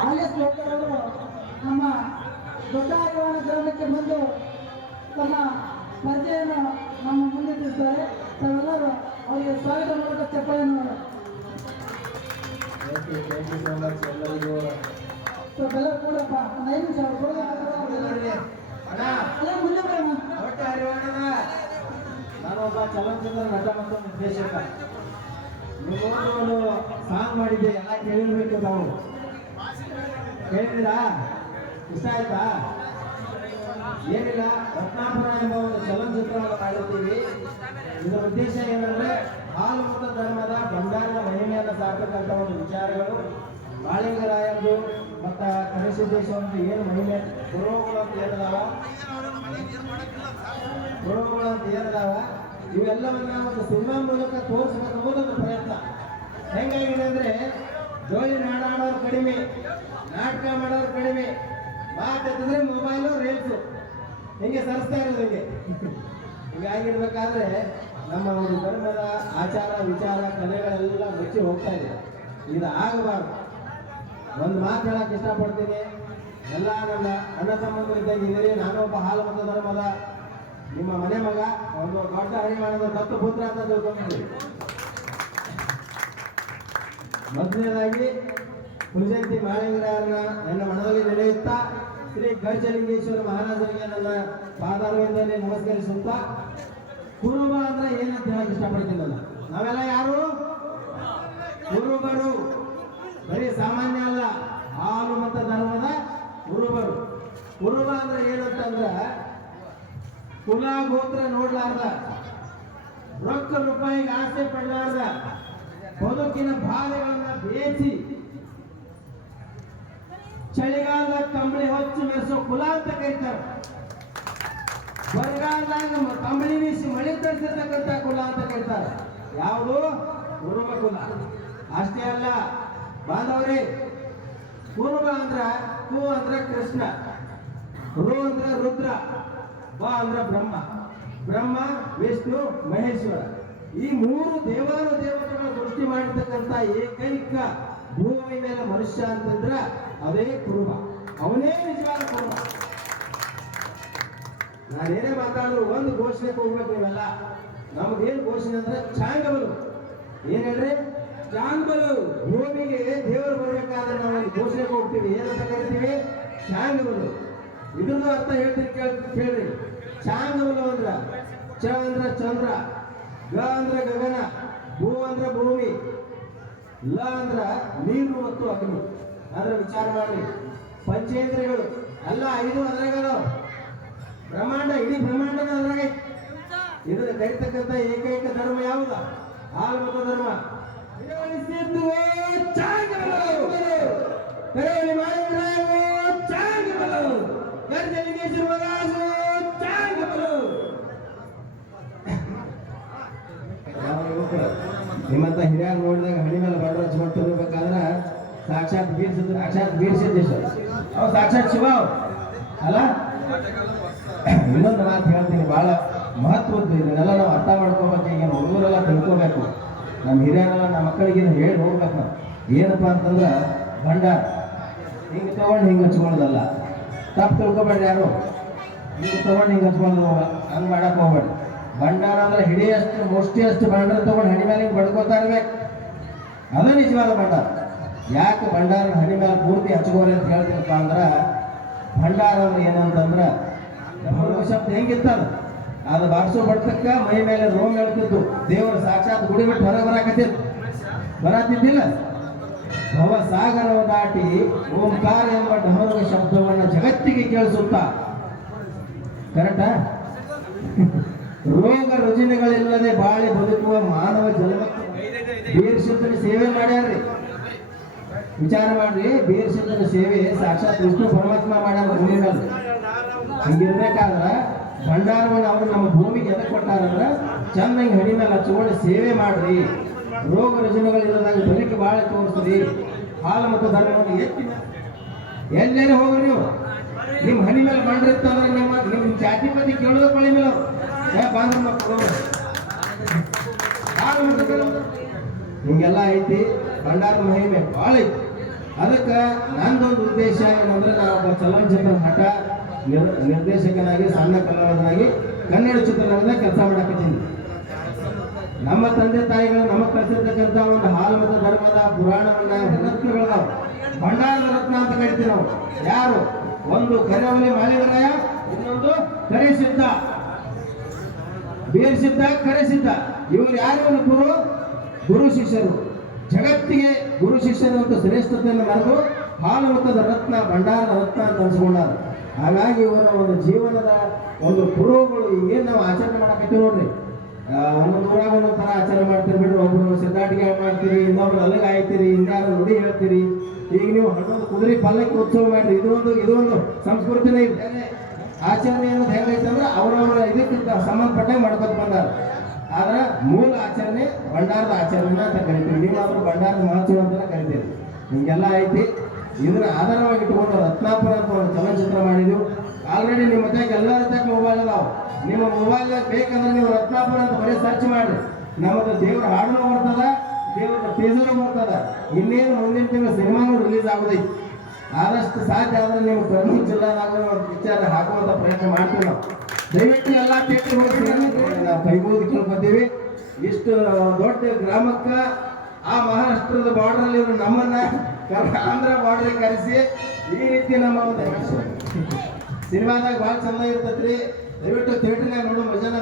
Alice Locker ಅವರು ನಮ್ಮ ದೊಡ್ಡ ಅರಿವಾಣ ಗ್ರಾಮಕ್ಕೆ ಬಂದು ತಮ್ಮ ಸ್ಪರ್ಧೆಯನ್ನು ನಮ್ಮ ಮುಂದಿಟ್ಟಿರ್ತಾರೆ ತಾವೆಲ್ಲರೂ ಅವರಿಗೆ ಸ್ವಾಗತ ಮೂಲಕ ಚಪ್ಪಾಳೆಯನ್ನು ಎಲ್ಲರೂ ಕೂಡಪ್ಪ ಒಂದು ಐದು ನಿಮಿಷ ಮುಂದೆ ಬರೋಣ ನಾನೊಬ್ಬ ಚಲನಚಿತ್ರ ನಟ ಮತ್ತು ನಿರ್ದೇಶಕ. ಸಾಂಗ್ ಮಾಡಿದ್ದೆ ಎಲ್ಲ ಕೇಳಿರ್ಬೇಕು ತಾವು. ಕೇಳಿದಿರಾ? ಇಷ್ಟ ಆಯ್ತಾ? ಏನಿಲ್ಲ, ರತ್ನಾಪುರ ಎಂಬ ಒಂದು ಚಲನಚಿತ್ರವನ್ನು ಮಾಡಿರ್ತೀವಿ ಇದರ ಉದ್ದೇಶ ಏನಂದ್ರೆ ಹಾಲು ಮತ್ತು ಧರ್ಮದ ಬಂಗಾರದ ಮಹಿಮೆಯನ್ನು ಸಾಕತಕ್ಕಂಥ ಒಂದು ವಿಚಾರಗಳು. ಬಾಳಿಂಗರಾಯಂದು ಮತ್ತ ಒಂದು ಏನು ಮಹಿಮೆ? ಗುರುಗಳು ಅಂತ ಏನದಾವ? ಗುರುಗಳು ಅಂತ ಏನದಾವ? ಇವೆಲ್ಲವನ್ನ ಒಂದು ಸಿನಿಮಾ ಮೂಲಕ ತೋರಿಸ್ಬೇಕು ಅನ್ನೋದೊಂದು ಪ್ರಯತ್ನ. ಹೆಂಗಾಗಿದೆ ಅಂದ್ರೆ ಜೋಳಿ ನಾಡಾಡೋರು ಕಡಿಮೆ, ನಾಟಕ ಮಾಡೋರು ಕಡಿಮೆ. ಮಾತಾಡಿದ್ರೆ ಮೊಬೈಲು ರೀಲ್ಸು ಹಿಂಗೆ ಸರಿಸ್ತಾ ಇರೋದು ಹಿಂಗೆ? ಹೀಗಾಗಿರ್ಬೇಕಾದ್ರೆ ನಮ್ಮ ಒಂದು ಧರ್ಮದ ಆಚಾರ, ವಿಚಾರ, ಕಲೆಗಳೆಲ್ಲ ಮುಚ್ಚಿ ಹೋಗ್ತಾ ಇದೆ. ಇದು ಆಗಬಾರ್ದು. ಒಂದು ಮಾತು ಹೇಳಕ್ಕೆ ಇಷ್ಟಪಡ್ತೀನಿ. ಎಲ್ಲ ನನ್ನ ಅಣ್ಣ ಸಂಬಂಧ ಇದ್ದಂಗೆ ಇದೀರಿ ನಾನು ಒಬ್ಬ ಹಾಲು ಮತ್ತು ಧರ್ಮದ ನಿಮ್ಮ ಮನೆ ಮಗ, ಒಂದು ದೊಡ್ಡ ಹರಿವಾಣದ ದತ್ತು ಪುತ್ರ ಅಂತ ತಿಳ್ಕೊಂಡಿದ್ದೀವಿ ಮೊದಲನೇದಾಗಿ ಕುಲಜಯಂತಿ ಮಾಳಿಂಗರಾಯರನ್ನ ನನ್ನ ಮನದಲ್ಲಿ ನಡೆಯುತ್ತಾ ಶ್ರೀ ಗಜಲಿಂಗೇಶ್ವರ ಮಹಾರಾಜರಿಗೆ ನನ್ನ ಪಾದಾರವಿಂದಲೇ ನಮಸ್ಕರಿಸುತ್ತಾ, ಕುರುಬ ಅಂದ್ರೆ ಏನಂತ ಹೇಳಕ್ ಇಷ್ಟಪಡ್ತೀನಲ್ಲ ನಾವೆಲ್ಲ ಯಾರು? ಕುರುಬರು. ಬರೀ ಸಾಮಾನ್ಯ ಅಲ್ಲ, ಹಾಲು ಮತ್ತು ಧರ್ಮದ ಕುರುಬರು. ಕುರುಬ ಅಂದ್ರೆ ಏನಂತಂದ್ರ ಕುಲ ಗೋತ್ರ ನೋಡ್ಲಾರ್ದ. ರೊಕ್ಕ ರೂಪಾಯಿಗೆ ಆಸೆ ಪಡಲಾರ್ದ. ಬದುಕಿನ ಬಾಧೆಗಳನ್ನ ಬೇಯಿಸಿ ಚಳಿಗಾಲದ ಕಂಬಳಿ ಹೊಚ್ಚಿ ಮೆರೆಸೋ ಕುಲ ಅಂತ ಕರೀತಾರೆ ಬರಗಾಲದಾಗ ಕಂಬಳಿ ಬೀಸಿ ಮಳೆ ತರಿಸಿರ್ತಕ್ಕಂಥ ಕುಲ ಅಂತ ಕರೀತಾರೆ ಯಾವುದು? ಕುರುಬ ಕುಲ. ಅಷ್ಟೇ ಅಲ್ಲ, ಬಾಂಧವ್ರಿ ಕುರುಬ ಅಂದ್ರ ಕು ಅಂದ್ರ ಕೃಷ್ಣ, ರು ಅಂದ್ರ ರುದ್ರ, ಬ ಅಂದ್ರ ಬ್ರಹ್ಮ ಬ್ರಹ್ಮ, ವಿಷ್ಣು, ಮಹೇಶ್ವರ. ಈ ಮೂರು ದೇವಾನು ದೇವತೆಗಳ ಸೃಷ್ಟಿ ಮಾಡಿರ್ತಕ್ಕಂಥ ಏಕೈಕ ಭೂಮಿ ಮೇಲೆ ಮನುಷ್ಯ ಅಂತಂದ್ರ ಅದೇ ಕುರುಬ. ಅವನೇ ನಿಜವಾದ ಕುರುಬ. ನಾನೇನೇ ಮಾತಾಡಿದ್ರು ಒಂದು ಘೋಷಣೆ ಹೋಗ್ಬೇಕು ನೀವೆಲ್ಲ. ನಮ್ದೇನು ಘೋಷಣೆ ಅಂದ್ರೆ ಚಾಂಗಬಲು. ಏನ್ ಹೇಳ್ರಿ? ಚಾಂಗಬಲು. ಭೂಮಿಗೆ ದೇವರು ಬರ್ಬೇಕಾದ್ರೆ ನಾವು ಒಂದು ಘೋಷಣೆ ಹೋಗ್ತೀವಿ. ಏನಂತ ಕರಿತೀವಿ? ಚಾಂಗಬಲು. ಇದ್ರದ್ದು ಅರ್ಥ ಹೇಳ್ತೀನಿ ಕೇಳ್ ಕೇಳ್ರಿ. ಚಾಂಗಬಲು ಅಂದ್ರ ಚ ಅಂದ್ರ ಚಂದ್ರ. ಗ ಅಂದ್ರ ಗಗನ, ಭೂ ಅಂದ್ರ ಭೂಮಿ, ಲ ಅಂದ್ರ ನೀರು ಮತ್ತು ಅಗ್ನಿ. ಅಂದ್ರೆ ವಿಚಾರ ಮಾಡ್ರಿ ಪಂಚೇಂದ್ರಿಯಗಳು, ಅಲ್ಲ, ಐದು ಅದ್ರಾಗ ಬ್ರಹ್ಮಾಂಡ, ಇಡೀ ಬ್ರಹ್ಮಾಂಡದ ಅದ್ರಾಗ. ಇದ್ರ ಕರಿತಕ್ಕಂಥ ಏಕೈಕ ಧರ್ಮ ಯಾವುದ? ಹಾಲು ಮತ್ತು ಧರ್ಮ. ನಿರ್ವಹಿಸಿದ್ದು ನಿಮ್ಮಂತ ಹಿರಿಯರು ನೋಡಿದಾಗ ಹಣಿ ಮೇಲೆ ಬಡ್ರ ಹಚ್ಕೊಳ್ತಿರ್ಬೇಕಾದ್ರೆ ಸಾಕ್ಷಾತ್ ಬೀರ್ಸಿದ್ರು ಸಾಕ್ಷಾತ್ ಬೀರ್ಸಿದ್ದೇಶ್ವರ ಅವ್ ಸಾಕ್ಷಾತ್ ಶಿವ. ಅಲ್ಲ? ಇನ್ನೊಂದು ಮಾತು ಹೇಳ್ತೀನಿ, ಬಹಳ ಮಹತ್ವದ್ದು ಇದನ್ನೆಲ್ಲ ನಾವು ಅರ್ಥ ಮಾಡ್ಕೋಬೇಕು, ಈಗ ಹುಡುಗರೆಲ್ಲ ತಿಳ್ಕೋಬೇಕು. ನಮ್ಮ ಹಿರಿಯರೆಲ್ಲ, ನಮ್ಮ ಮಕ್ಕಳಿಗೆ ಹೇಳಿ ಹೋಗ್ಬೇಕು ನಾವು. ಏನಪ್ಪ ಅಂತಂದ್ರೆ ಬಂಡ ಹಿಂಗೆ ತಗೊಂಡು ಹಿಂಗೆ ಹಚ್ಕೊಳ್ಳೋದಲ್ಲ. ತಪ್ಪು ತಿಳ್ಕೊಬೇಡ್ರಿ ಯಾರು? ಹಿಂಗೆ ತಗೊಂಡು ಹಿಂಗೆ ಹಚ್ಕೊಳ್ಳೋದು ಹೋಗ. ಹಂಗೆ ಮಾಡಕ್ಕೆ ಹೋಗ್ಬೇಡ್ರಿ. ಭಂಡಾರ ಅಂದ್ರೆ ಹಿಡಿಯಷ್ಟು, ಮುಷ್ಟಿಯಷ್ಟು ಭಂಡಾರ ತಗೊಂಡು ಹಣಿ ಮೇಲೆ ಬಡ್ಕೋತಾ ಇರ್ಬೇಕು. ಅದು ನಿಜವಾದ ಭಂಡಾರ. ಯಾಕೆ ಭಂಡಾರ ಹಣಿ ಮೇಲೆ ಪೂರ್ತಿ ಹಚ್ಕೋರಿ ಅಂತ ಹೇಳ್ತೀನಪ್ಪ ಅಂದ್ರೆ, ಭಂಡಾರ ಅಂದ್ರೆ ಏನಂತಂದ್ರೆ ಶಬ್ದ ಹೆಂಗಿತ್ತದ ಅದು ಬಾರಿಸೋ ಬಡ್ತಕ್ಕ, ಮೈ ಮೇಲೆ ರೋಮ್ ಹೇಳ್ತಿತ್ತು. ದೇವರ ಸಾಕ್ಷಾತ್ ಗುಡಿ ಬಿಟ್ಟು ಹೊರಗೆ ಬರಾಕತ್ತಿತ್ತು ಬರಾತಿದ್ದಿಲ್ಲ. ಭವ ಸಾಗರವ ದಾಟಿ ಓಂಕಾರ ಎಂಬ ಡಮರುವ ಶಬ್ದವನ್ನ ಜಗತ್ತಿಗೆ ಕೇಳಿಸುತ್ತಾ. ಕರೆಕ್ಟಾ ರೋಗ ರುಜಿನಗಳಿಲ್ಲದೆ ಬಾಳಿ ಬದುಕುವ ಮಾನವ ಜನ್ಮಕ್ಕೆ ಬೀರ್ ಸೇವೆ ಮಾಡ್ಯಾರ್ರಿ. ವಿಚಾರ ಮಾಡ್ರಿ, ಬೀರ್ ಸೇವೆ ಸಾಕ್ಷಾತ್ ವಿಷ್ಣು ಪರಮಾತ್ಮ ಮಾಡ್ಯಾರ ಹಂಗಿರ್ಬೇಕಾದ್ರ ಭಂಡಾರವನ್ನು ಅವರು ನಮ್ಮ ಭೂಮಿಗೆ ಎದಕ್ಕೆ ಕೊಟ್ಟಾರಂದ್ರ ಚಂದ ಹಿಂಗೆ ಹಣಿ ಮೇಲೆ ಸೇವೆ ಮಾಡ್ರಿ. ರೋಗ ರುಜಿನಗಳಿಲ್ಲದಾಗ ಬದುಕಿ ಬಾಳ ತೋರಿಸ್ರಿ. ಹಾಲು ಮತ್ತು ಧರ್ಮವನ್ನು ಎತ್ತಿ ಎಲ್ಲೇನು ಹೋಗ್ರಿ ನೀವು? ನಿಮ್ಮ ಹಣಿ ಮೇಲೆ ಬಂಡಿರ್ತಂದ್ರೆ ನಿಮ್ಮ ನಿಮ್ಮ ಜಾತಿ ಪತಿ ಕೇಳೋದು ಕೊಳಿ ಮೇಲೆ ಹಿಂಗೆಲ್ಲ ಐತಿ, ಭಂಡಾರ ಮಹಿಮೆ ಭಾಳ ಐತಿ. ಅದಕ್ಕೆ ನಂದೊಂದು ಉದ್ದೇಶ ಏನಂದ್ರೆ ನಾ ಒಬ್ಬ ಚಲನಚಿತ್ರ ನಟ ನಿರ್- ನಿರ್ದೇಶಕನಾಗಿ ಸಣ್ಣ ಕಲಾವಿದನಾಗಿ ಕನ್ನಡ ಚಿತ್ರರಂಗದ ಕೆಲಸ ಮಾಡಕತ್ತೀನಿ. ನಮ್ಮ ತಂದೆ ತಾಯಿಗಳು ನಮಗೆ ಕಲಿಸಿರ್ತಕ್ಕಂಥ ಒಂದು ಹಾಲು ಮತ್ತು ಧರ್ಮದ ಪುರಾಣವನ್ನ ರತ್ನಗಳದಾವ ಭಂಡಾರದ ರತ್ನ ಅಂತ ಕರಿತೀವಿ ನಾವು. ಯಾರು? ಒಂದು ಕರೆವಲಿ ಮಾಲಿಗರಾಯ ಇನ್ನೊಂದು ಕರೆ ಸಿದ್ಧ. ಬೇರ್ ಸಿದ್ಧ ಕರೆ ಸಿದ್ಧ ಇವರು ಯಾರು ಗುರು ಗುರು ಶಿಷ್ಯರು. ಜಗತ್ತಿಗೆ ಗುರು ಶಿಷ್ಯರು ಅಂತ ಶ್ರೇಷ್ಠತೆಯನ್ನು ಮರೆದು ಹಾಲು ಮತ್ತದ ರತ್ನ, ಭಂಡಾರದ ರತ್ನ ಅಂತ ಅನ್ಸ್ಕೊಂಡಾರ. ಹಾಗಾಗಿ ಇವರ ಒಂದು ಜೀವನದ ಒಂದು ಗುರುಗಳು ಏನು ನಾವು ಆಚರಣೆ ಮಾಡಕತ್ತೀವಿ ನೋಡ್ರಿ. ಒಂದೊಂದು ಊರಾಗ ಒಂದೊಂದು ಥರ ಆಚರಣೆ ಮಾಡ್ತೀರಿ ಬಿಡ್ರಿ. ಒಬ್ಬರು ಸಿದ್ಧಾಟಿಗೆ ಮಾಡ್ತೀರಿ, ಇನ್ನೊಬ್ರು ಅಲ್ಲಿಗೆ ಆಯ್ತೀರಿ ಇನ್ಯಾರು ನುಡಿ ಹೇಳ್ತೀರಿ. ಈಗ ನೀವು ಹನ್ನೊಂದು ಕುದುರೆ ಪಲ್ಲಕ್ಕೆ ಉತ್ಸವ ಮಾಡ್ರಿ. ಇದು ಒಂದು ಇದು ಒಂದು ಸಂಸ್ಕೃತಿನೇ ಇದೆ ಆಚರಣೆ ಅನ್ನೋದು ಹೆಂಗೈತೆ ಅಂದ್ರೆ ಅವರವರ ಇದಕ್ಕೆ ಸಂಬಂಧಪಟ್ಟಂಗೆ ಮಾಡ್ಕೊತ ಬಂದಾರ. ಆದ್ರೆ ಮೂಲ ಆಚರಣೆ ಭಂಡಾರದ ಆಚರಣೆ ಅಂತ ಕರಿತೀವಿ. ನೀವಾದ್ರೂ ಭಂಡಾರದ ಮಹತ್ವ ಅಂತ ಕರಿತೀವಿ. ಹಿಂಗೆಲ್ಲ ಐತಿ. ಇದನ್ನ ಆಧಾರವಾಗಿ ಇಟ್ಕೊಂಡು ರತ್ನಾಪುರ ಅಂತ ಒಂದು ಚಲನಚಿತ್ರ ಮಾಡಿದ್ವಿ. ಆಲ್ರೆಡಿ ನಿಮ್ಮ ಮತ್ಯಾಗ ಎಲ್ಲರ ತಕ್ಕ ಮೊಬೈಲ್ ಅದಾವ. ನಿಮ್ಮ ಮೊಬೈಲ್ ಬೇಕಂದ್ರೆ ನೀವು ರತ್ನಾಪುರ ಅಂತ ಬರೀ ಸರ್ಚ್ ಮಾಡ್ರಿ. ನಮ್ಮದು ದೇವ್ರ ಹಾಡೂ ಬರ್ತದ, ದೇವ್ರ ಟೀಸರು ಬರ್ತದ. ಇನ್ನೇನು ಮುಂದಿನ ತಿಂಗಳು ಸಿನಿಮಾನು ರಿಲೀಸ್ ಆಗೋದೈತಿ. ಆದಷ್ಟು ಸಾಧ್ಯ ಆದ್ರೆ ನೀವು ಕರ್ನೂಲು ಜಿಲ್ಲಾದಾಗ ಒಂದು ವಿಚಾರ ಹಾಕುವಂತ ಪ್ರಯತ್ನ ಮಾಡ್ತೀವಿ ನಾವು. ದಯವಿಟ್ಟು ಎಲ್ಲ ಥಿಯೇಟರ್ ನಾವು ಕೈಗೂದಿ ಕೇಳ್ಕೊತೀವಿ. ಇಷ್ಟು ದೊಡ್ಡ ಗ್ರಾಮಕ್ಕ ಆ ಮಹಾರಾಷ್ಟ್ರದ ಬಾರ್ಡರ್ ಅಲ್ಲಿ ಇವರು ನಮ್ಮನ್ನ ಆಂಧ್ರ ಬಾರ್ಡರ್ ಕರೆಸಿ ಈ ರೀತಿ ನಮ್ಮ ಒಂದು ಸಿನಿಮಾದಾಗ ಭಾಳ ಚಂದ ಇರ್ತೈತ್ರಿ. ದಯವಿಟ್ಟು ಥಿಯೇಟರ್ನಾಗ ನೋಡೋ, ಮಜಾನ